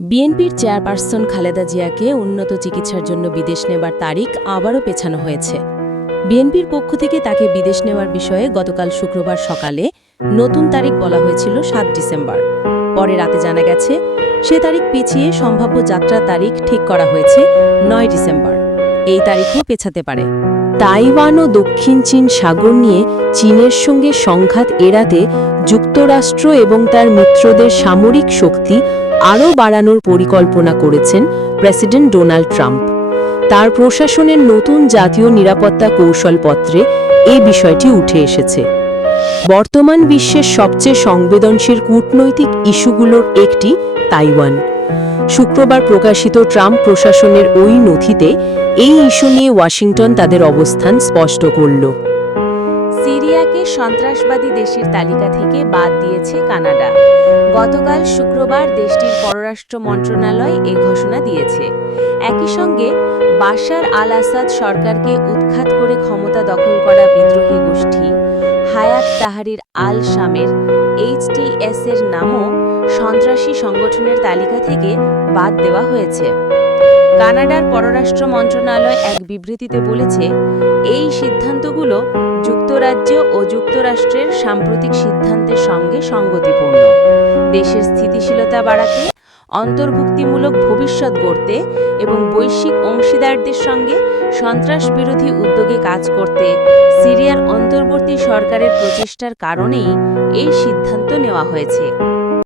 বিএনপির চেয়ারপারসন খালেদা জিয়াকে উন্নত চিকিৎসার জন্য বিদেশ নেবার তারিখ আবারও পেছানো হয়েছে। বিএনপির পক্ষ থেকে তাকে বিদেশ নেওয়ার বিষয়ে গতকাল শুক্রবার সকালে নতুন তারিখ বলা হয়েছিল ৭ ডিসেম্বর। পরে রাতে জানা গেছে সে তারিখ পিছিয়ে সম্ভাব্য যাত্রার তারিখ ঠিক করা হয়েছে ৯ ডিসেম্বর। এই তারিখও পেছাতে পারে। তাইওয়ান ও দক্ষিণ চীন সাগর নিয়ে চীনের সঙ্গে সংঘাত এড়াতে যুক্তরাষ্ট্র এবং তার মিত্রদের সামরিক শক্তি আরও বাড়ানোর পরিকল্পনা করেছেন প্রেসিডেন্ট ডোনাল্ড ট্রাম্প। তার প্রশাসনের নতুন জাতীয় নিরাপত্তা কৌশলপত্রে এই বিষয়টি উঠে এসেছে। বর্তমান বিশ্বের সবচেয়ে সংবেদনশীল কূটনৈতিক ইস্যুগুলোর একটি তাইওয়ান। শুক্রবার প্রকাশিত ট্রাম্প প্রশাসনের ওই নথিতে এই ইস্যু নিয়ে ওয়াশিংটন তাদের অবস্থান স্পষ্ট করল। সিরিয়াকে সন্ত্রাসবাদী দেশের তালিকা থেকে বাদ দিয়েছে কানাডা। গতকাল শুক্রবার দেশটির পররাষ্ট্র মন্ত্রণালয় এ ঘোষণা দিয়েছে। একই সঙ্গে বাশার আল আসাদ সরকারকে উৎখাত করে ক্ষমতা দখল করা বিদ্রোহী গোষ্ঠী হায়াত তাহরির আল শামের HTS এর নামও সন্ত্রাসী সংগঠনের তালিকা থেকে বাদ দেওয়া হয়েছে। কানাডার পররাষ্ট্র মন্ত্রণালয় এক বিবৃতিতে বলেছে, এই সিদ্ধান্তগুলো যুক্তরাজ্য ও যুক্তরাষ্ট্রের সাম্প্রতিক সিদ্ধান্তের সঙ্গে সঙ্গতিপূর্ণ। দেশের স্থিতিশীলতা বাড়াতে, অন্তর্ভুক্তিমূলক ভবিষ্যৎ গড়তে এবং বৈশ্বিক অংশীদারদের সঙ্গে সন্ত্রাস বিরোধী উদ্যোগে কাজ করতে সিরিয়ার অন্তর্বর্তী সরকারের প্রচেষ্টার কারণেই এই সিদ্ধান্ত নেওয়া হয়েছে।